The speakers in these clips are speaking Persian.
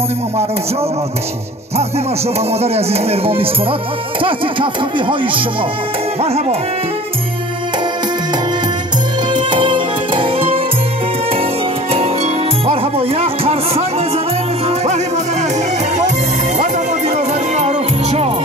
ما معروف جان تقدیم شما مادر عزیز مهربان می‌سپارد تحت کفکبی های شما. مرحبا. مرحبا. یک قرصک بزنه ولی مادر عزیز و دامادی نازنین معروف جان.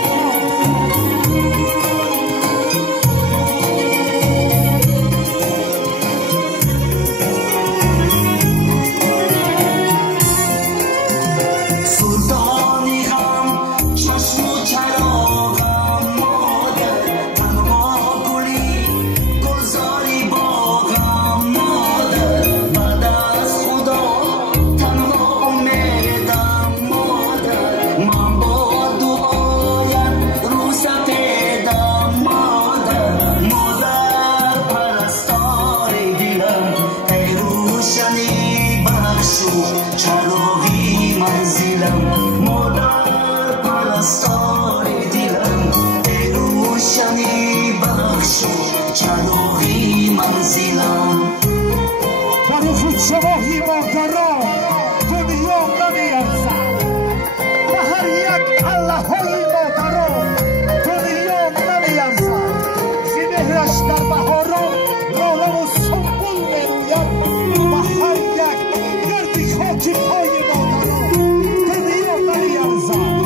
شواهی مادران دنیا نمیارزد و هر یک الله های مادران دنیا نمیارزد زمهرش در بهاران لاله و سنبل میروید و هر یک گردی خاک پای مادران دنیا نمیارزد.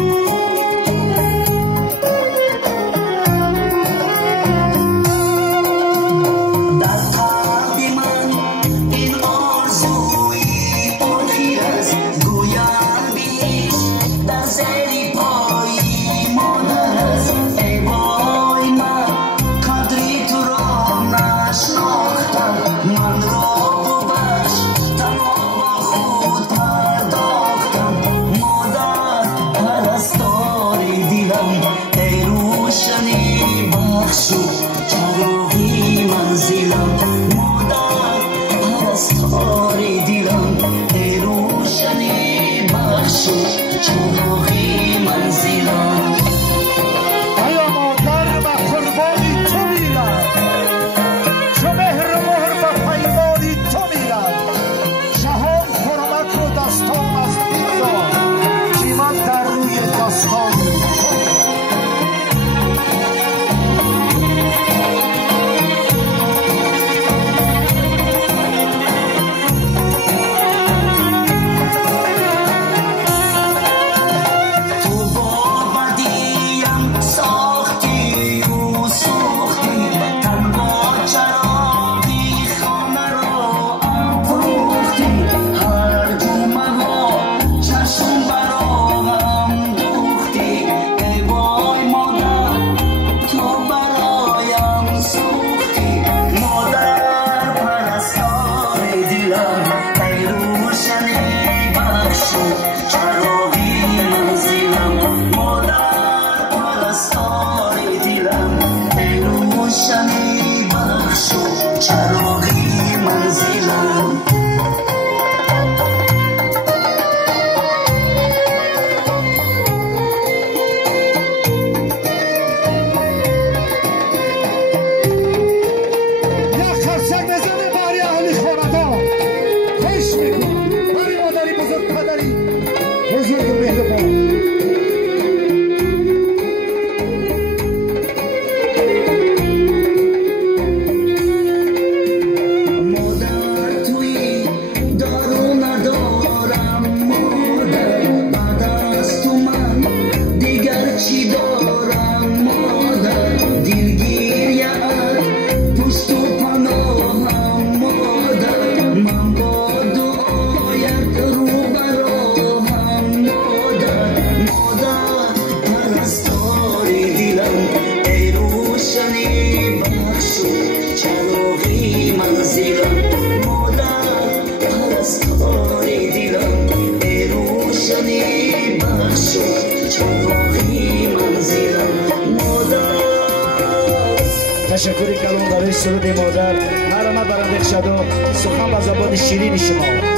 تشکر کلان برای سرود مادر. هر ما برنده شد و سخن با زبان شیرین شما.